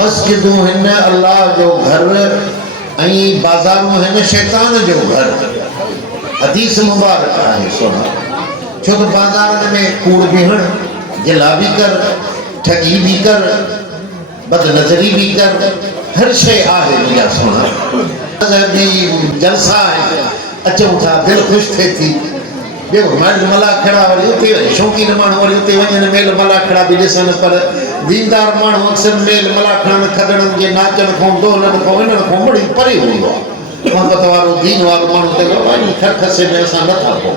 मस्जिदूं हिन अल्लाह जो घर ऐं बाज़ारूं हिन शैतान जो घर। हदीस मुबारक आहे सोना। छो तो बाज़ार में कूड़ बिहण, गिला भी कर, ठगी भी कर, बदनज़री भी कर, हर शइ आहे मुंहिंजा सोना। जलसा आहे, अचूं था दिलि ख़ुशि थिए थी। ॿियो मलाखड़ा वरी उते शौक़ीन माण्हू वरी उते वञनि मेल मलाखड़ा बि ॾिसनि, पर दीनदार माण्हू अक्सर मेल मलाखड़नि खदड़नि जे नाचनि खां ढोलनि खां इन्हनि खां बड़ी परे हूंदो आहे। मोहबत वारो दीन वारो माण्हू त वञी खसे में असां नथा पऊं।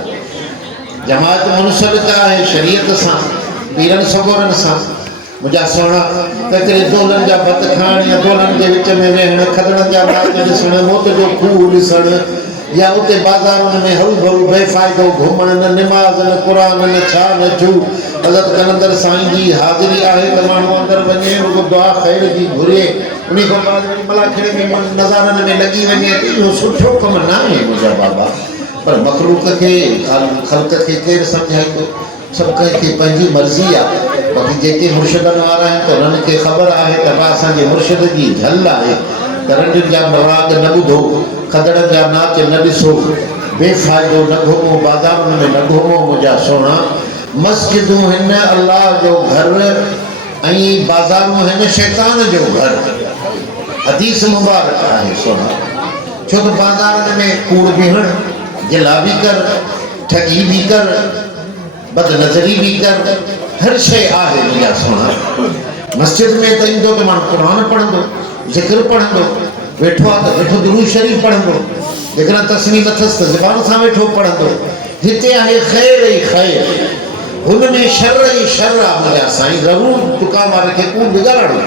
जमात मुनसलिक आहे शरीयत सां, पीरनि सगोरनि सां। मुंहिंजा सुहिणा त हिकिड़े ढोलनि जा भत खाइण या ढोलनि जे विच में वेहण, खदड़नि जा नाच ॾिसण, मौत जो खूह ॾिसण, या उते बाज़ारुनि में हरू भरू बेफ़ाइदो घुमण, न निमाज़ न क़ुरान न छा न छू। हज़रत कलंदर साईं जी हाज़िरी आहे त माण्हू अंदरि वञे, रुॻो दुआ ख़ैर जी घुरे, उन खां बाद वरी मलाखड़े में नज़ारनि में लॻी वञे त इहो सुठो कमु न आहे मुंहिंजा बाबा। पर मख़लूक़ खे ख़ल्क़ खे केरु सम्झाईंदो? सभु कंहिंखे पंहिंजी मर्ज़ी आहे। बाक़ी जेके मुर्शिदनि वारा आहिनि त उन्हनि खे ख़बर आहे त असांजे मुर्शिद जी झल आहे त रंडियुनि जा राग न ॿुधो, खदड़नि जा नाच न ॾिसो, बेफ़ाइदो न घुमो, बाज़ारुनि में न घुमो मुंहिंजा सोना। मस्जिदूं हिन अल्लाह जो घर ऐं बाज़ारूं हिन शैतान जो घर। हदीस मुबारक आहे सोना। छो तो बाज़ारनि में कूड़ बिहण, गिला भी कर, ठगी भी कर, बदनज़री भी कर, हर शइ आहे मुंहिंजा सोना। मस्जिद में त ईंदो त माण्हू क़ुरान पढ़ंदो, ज़िक्र पढ़ंदो, वेठो आहे त वेठो दुरूद शरीफ़ पढ़ंदो, जेकॾहिं तस्मीम अथसि त ज़बान सां वेठो पढ़ंदो। हिते आहे ख़ैर ई ख़ैर, हुन में शर ई शर आहे मुंहिंजा साईं। ज़रूरु दुकान वारे खे कूड़ बिगाड़ो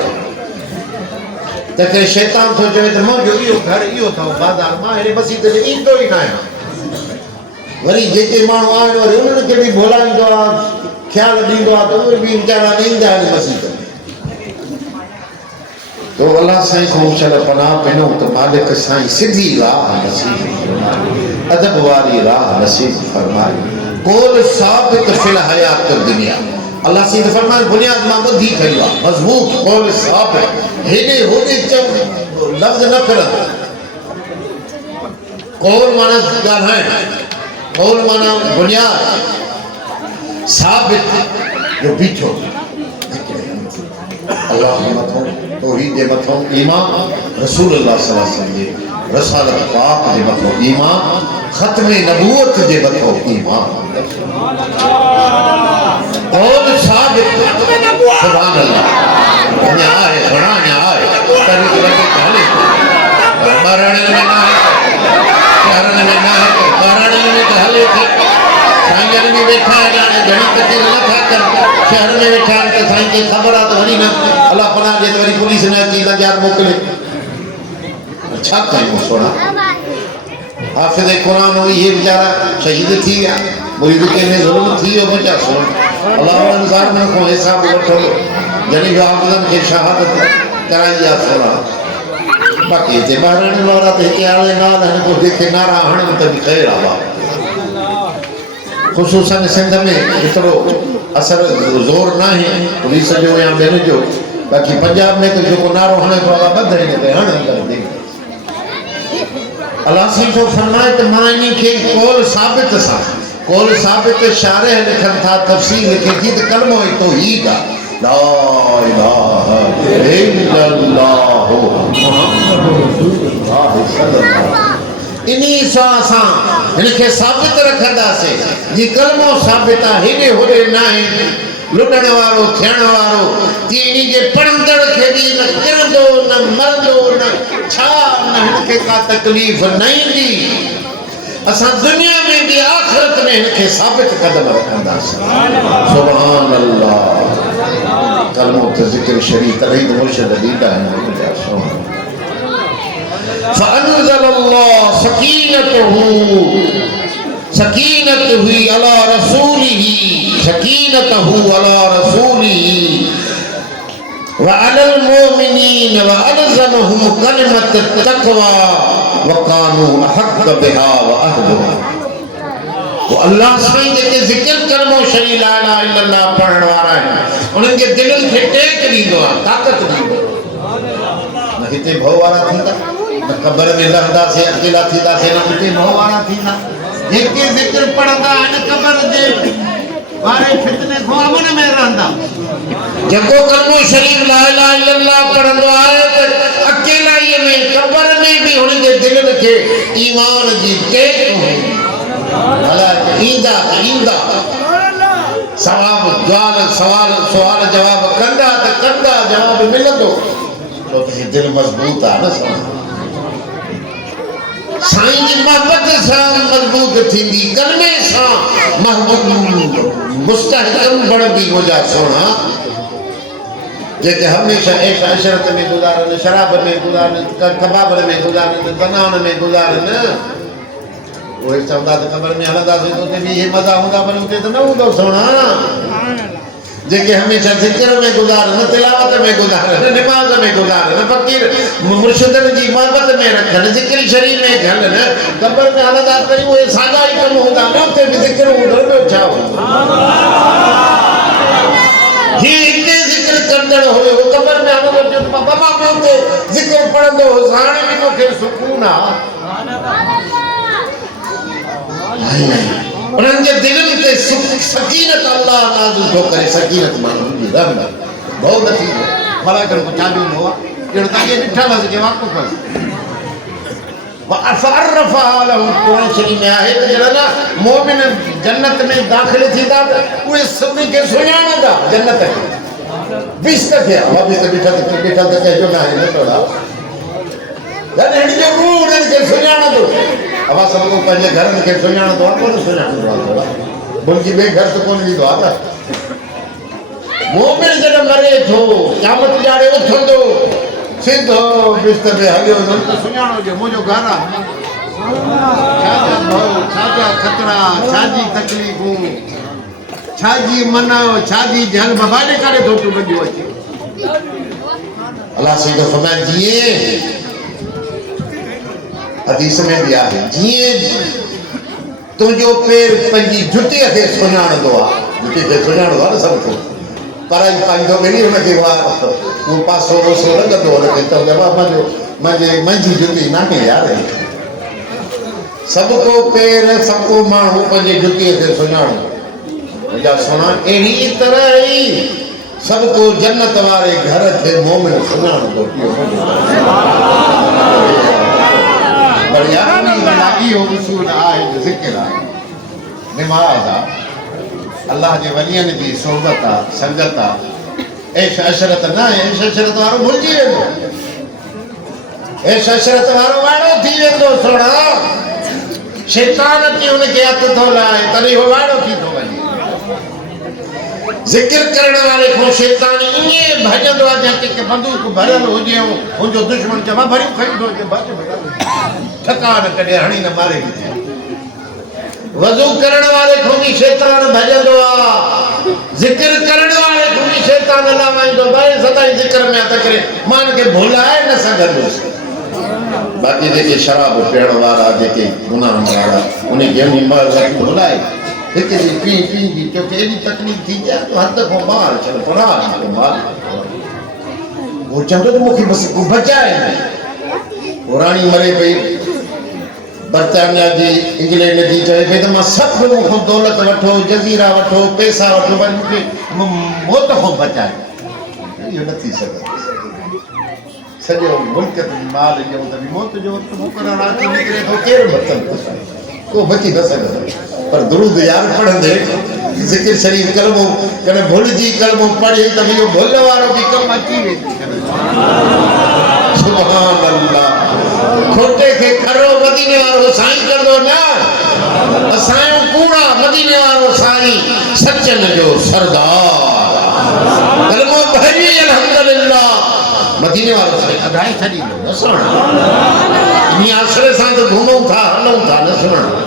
त के शैतान थो चवे त मुंहिंजो इहो घर इहो अथव बाज़ार, मां हेॾे मस्जिद में ईंदो ई न आहियां। वरी जेके माण्हू आहिनि वरी उन्हनि खे बि भोलाईंदो आहे, ख़्यालु ॾींदो आहे त उहे बि वीचारा न ईंदा आहिनि मस्जिद में। तो अल्लाह साईं खां चल पनाह पिनऊं त मालिक साईं सिधी राह नसीब, अदब वारी राह नसीब फरमाए। कोल साबित फिल हयात दुनिया। अल्लाह साईं फरमाए बुनियाद मां ॿुधी ठही आहे मज़बूत। कोल साबित, हेॾे होॾे लफ़्ज़ न फिरंदो। कोल माना ॻाल्हाइण, कोल माना बुनियाद, साबित जो बीठो। अल्लाह जे मथों, तौहीद जे मथों ईमान, रसूलुल्लाह सल्लल्लाहु अलैहि वसल्लम जे रसालत पाक जे मथों ईमान, ख़त्मे नबूवत जे मथों ईमान। कौल साबित, सुभान अल्लाह। अञा आहे, घणा अञा आहे, तरीक़ लॻे हले मरण में न आहे, शहरनि में न आहे, मरण में त हले थी। साईं में वेठा आहिनि, घणी तकलीफ़ नथा कनि, शहर में वेठा आहिनि त साईं खे ख़बर आहे त वरी न अल्लाह पनाह ॾिए त वरी पुलिस न अची लंजार मोकिले। छा कयूं सोना? हाफ़िज़ क़ुरान इहे वीचारा शहीद थी विया, मुरीद कंहिंमें ज़ुल्म थी वियो मुंहिंजा सोना। अल्लाह उन्हनि ज़ालिमनि खां हिसाब वठो जॾहिं बि हाफ़िज़नि खे शहादत कराई आहे सोना। बाक़ी हिते ॿाहिरि वारा त हिते आले नाल आहिनि, पोइ जेके नारा हणनि त बि ख़ैरु आहे। ख़ुशूसन सिंध में एतिरो असर ज़ोर न आहे पुलिस जो या ॿियनि जो। बाक़ी पंजाब में त जेको नारो हणे थो अलाह ॿधे ते हणंदड़। अल्लाह साईं थो फरमाए त मां इन खे कौल साबित सां, कौल साबित शारिह लिखनि था, तफ़सीर लिखे थी त कलमो ई तौहीद आहे। ला इलाहा इल्लल्लाह मुहम्मदुर रसूलुल्लाह सल्लल्लाहु। इन्हीं सां असां हिनखे साबित रखंदासीं। जी कलमो साबित आहे, हेॾे होॾे न आहे, लुॾण वारो थियण वारो। तीअं इन जे पढ़ंदड़ खे बि न किरंदो, न मरंदो, न छा, न हिनखे का तकलीफ़ न ईंदी। असां दुनिया में भी आखिरत में इनके साबित कदम रखंदासीं। सुभान अल्लाह। कलमो त ज़िक्र शरीफ तॾहिं त मुर्शिद ॾींदा आहिनि मुंहिंजा सोना। फ़अंज़लल्लाहु सकीनतहू, सकीनत हुई अला रसूलिही, सकीनतहू अला रसूलिही व अलल मोमिनीन व अलज़महुम कलिमत तक़वा व कानू अहक़ बिहा व अहलुहा। वो अल्लाह साईं जेके ज़िक्र कलमो शरीफ ला इलाहा इल्लल्लाह पढ़ण वारा आहिनि, उन्हनि खे दिलनि खे टेक ॾींदो आहे, ताक़त ॾींदो आहे। हिते भव वारा थींदा न क़बर में लहंदासीं अकेला थींदासीं न हुते भव वारा थींदा जेके ज़िक्र पढ़ंदा आहिनि क़बर जे वारे फितने खां अमन में रहंदा जेको कलमो शरीफ ला इलाहा इल्लल्लाह पढ़ंदो आहे त अकेलाई में क़बर में भी हुनजे दिलि खे ईमान जी टेक हूंदी भला ईंदा सवाल जवाब कंदा त कंदा जवाब मिलंदो तो दिल मजबूत आहे न साईं जी मोहब्बत सां मजबूत थींदी कलमे सां महबूब मुस्तहकम बढ़ंदी मुंहिंजा सोना जेके हमेशह ऐश अशरत में गुज़ारनि शराब में गुज़ारनि कबाब में गुज़ारनि तनान में गुज़ारनि उहे चवंदा त क़बर में हलंदासीं त उते बि इहे मज़ा हूंदा पर उते त न हूंदो सोना जेके हमेशह ज़िक्र में गुज़ारनि तिलावत में गुज़ारनि निमाज़ में गुज़ारनि फ़क़ीर मुर्शिदनि जी मोहब्बत में रखनि ज़िक्र शरीफ़ में घलनि क़बर में हलंदा त उहे साॻा ई कम हूंदा न उते बि ज़िक्र हूंदो ॿियो छा हूंदो ही हिते ज़िक्र कंदड़ हुयो क़बर में हलंदो जो बाबा बि उते ज़िक्र पढ़ंदो हो हाणे बि मूंखे सुकून आहे उन्हनि जे दिलनि ते सकीनत अल्लाह नाज़िल थो करे सकीनत माण्हुनि जी रहमत भउ न थींदो भला कर को छा ॾींदो आहे ॼण तव्हांखे ॾिठल आहे जेके वाक़ुफ़ क़ुरान शरीफ़ में आहे त ॼण न मोमिन जन्नत में दाख़िल थींदा त उहे सभिनी खे सुञाणंदा जन्नत खे बिस्त थिया उहा बि त ॾिठल त कंहिंजो न आहे न थोरा जॾहिं हिन जो रूह उन्हनि खे सुञाणंदो अवा सब को पंहिंजे घरनि खे सुञाणंदो आहे कोन सुञाणंदो आहे मुंहिंजी ॿिए घर त कोन ॾींदो आहे न मोमिन जॾहिं मरे थो क़यामत ॾियारे उथंदो सिधो बिस्तर में हलियो वञो त सुञाणो हुजे मुंहिंजो घर आहे छाजा भउ छाजा ख़तरा छाजी तकलीफ़ूं छाजी मना छाजी जल बाबा जे करे थो टुटंदियूं अचे अलाह सीधो फरमाए जीअं हदीस में भी आहे जीअं तुंहिंजो पेर पंहिंजी जुतीअ खे सुञाणंदो आहे जुती खे सुञाणंदो आहे न सभु को पर पाईंदो वेही हुनखे उहो पासो वोसो लॻंदो हुनखे त मुंहिंजी जुती नाहे यार सभु को पेर सभु को माण्हू पंहिंजी जुतीअ खे सुञाणो मुंहिंजा सोना अहिड़ी तरह ई सभु को जन्नत वारे घर खे मोमिन सुञाणंदो बढ़िया इहो उसूल आहे ज़िक्र आहे निमाज़ आहे अल्लाह जे वलियनि जी सोहबत आहे संगत आहे ऐश अशरत न ऐश अशरत वारो भुलिजी वेंदो ऐश अशरत वारो वाड़ो थी वेंदो सोना शैतान अची हुनखे हथ थो लाहे तॾहिं उहो वाड़ो थी थो वञे ज़िक्र करण वारे खां शैतान ईअं भॼंदो आहे जंहिंखे बंदूक भरियल हुजे हुनजो दुश्मन चए मां भरियूं खणी थो अचे भॼ ठका न कॾहिं हणी न मारे वज़ू करण वारे खां बि शैतान भॼंदो आहे ज़िक्र करण वारे खां बि शैतान लावाईंदो भाई सदाईं ज़िक्र में हथ करे मां हिनखे भुलाए न सघंदुसि बाक़ी जेके शराब पीअण वारा जेके गुनाह वारा उनखे उन महिल भुलाए हिकु ॾींहुं पी जी तोखे एॾी तकलीफ़ थी जाए तूं हथ खां ॿार छॾ पढ़ा उहो चवंदो त मूंखे बसि बचाए पोइ राणी मरे पई बर्तानिया जी इंग्लैंड जी चए पई त मां सभु मूंखां दौलत वठो जज़ीरा वठो पैसा वठो पर मूंखे मौत खां बचाए इहो न थी सघंदो सॼो मुल्क माल ॾियो त मौत जो वक़्तु मुक़ररु राति निकिरे थो केरु बचंदो को बची न सघंदो पर दुरूद यार पढ़ंदे ज़िक्र शरीफ़ कलमो कॾहिं भुलिजी कलमो पढ़े त इहो भुल वारो बि कमु अची वेंदो सुभान अल्लाह खोटे खे खरो मदीने वारो साईं कंदो न असांजो कूड़ा मदीने वारो साईं सचन जो सरदार कलमो भरी अल्हम्दुलिल्लाह मदीने वारो साईं अधाई छॾींदो न सुण इन आसरे सां त घुमूं था हलूं था न सुण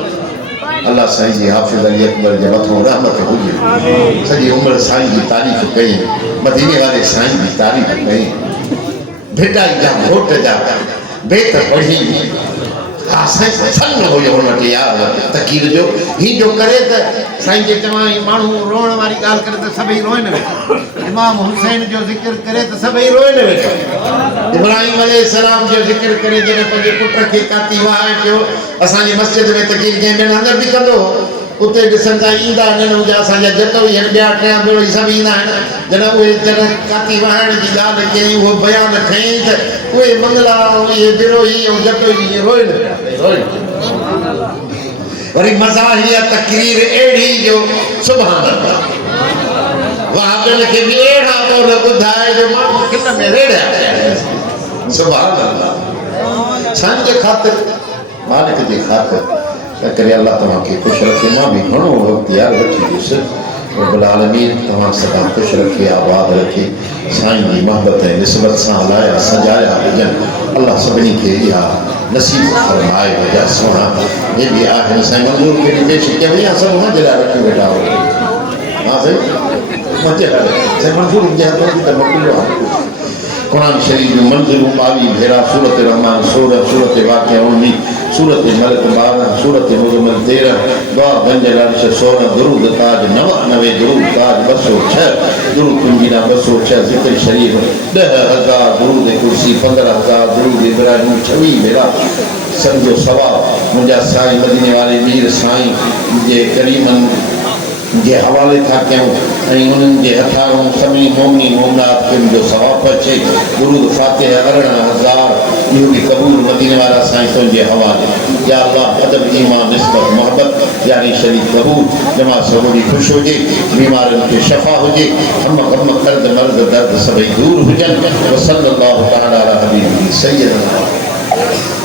अल्लाह साईं जी हाफ़िज़ अली अकबर जे मथां रहमत हुजे सॼी उमिरि साईं जी तारीफ़ कई मदीने वारे साईं जी तारीफ़ कई भिटाई जा घोट जा बेत पढ़ी हा साईं सन हुयो हुन वटि यार तकीर जो ही जो करे त साईं जे चवां माण्हू रोअण वारी ॻाल्हि करे त सभई रोइन वेठा इमाम हुसैन जो ज़िक्र करे त सभई रोइन वेठा इब्राहिम अलैहिस्सलाम जो ज़िक्र करे जॾहिं पंहिंजे पुट खे काती वाहे पियो असांजी मस्जिद में तकीर कंहिं ॿियनि अंदरि बि कंदो उते ॾिसंदा ईंदा आहिनि मुंहिंजा असांजा जट बि आहिनि ॿिया टिया ॿियो सभु ईंदा आहिनि जॾहिं उहे जॾहिं काती वाहण जी ॻाल्हि कयईं उहो बयानु खयईं त उहे मंगला इहे बिरोही ऐं जट ईअं रोइन वरी मज़ाहिया तकरीर अहिड़ी जो सुभान अल्लाह वहाबियुनि खे बि अहिड़ा ॿोल ॿुधाए जो माण्हू खिल में रेड़िया पिया सुभान अल्लाह छांजे ख़ातिर मालिक जे ख़ातिर करे अल्लाह तव्हांखे ख़ुशि रखे मां बि घणो वक़्तु यार वठी वियुसि रब्बुल आलमीन तव्हां सदा ख़ुशि रखे आबाद रखे साईं जी मोहबत ऐं निस्बत सां हलाया सजाया हुजनि अल्लाह सभिनी खे इहा नसीब फरमाए वॼा सोना हे बि आहिनि साईं मंज़ूर केॾी पेश कई आहे सभु हुनजे लाइ रखी वेठा हो हा साईं मुंहिंजे लाइ साईं मंज़ूर जे हथ में त मोकिलियो आहे कुरान शरीफ में मंज़िलूं 22 भेरा सूरत रहमान 16 सूरत वाक़िया 19 सूरत मलक 12 सूरत मुज़म्मिल 13 दुआ गंजल अर्श 16 दुरूद ताज 99 दुरूद ताज 206 दुरूद कुंजीना 206 ज़िक्र शरीफ 10,000 दुरूद कुर्सी 15,000 दुरूद इब्राहिम 26 भेरा समझो सवाब मुंहिंजा साईं मदीने वाले मीर साईं जे करीमन जे हवाले था कयूं ऐं उन्हनि जे हथारूं सभी मोमिनी मोमिनात खे जो सवाब अचे दुरूद फातिहा 18,000 इहो बि क़बूल मदीने वाला साईं तुंहिंजे हवाले या अल्लाह अदब ईमान निस्बत मोहब्बत यानी शरीक क़बूल जमा सभुड़ी ख़ुशि हुजे बीमारनि खे शफ़ा हुजे हम गम कर्द मर्द दर्द सभई दूर हुजनि वसल्लल्लाहु तआला अला हबीबिही सय्यदना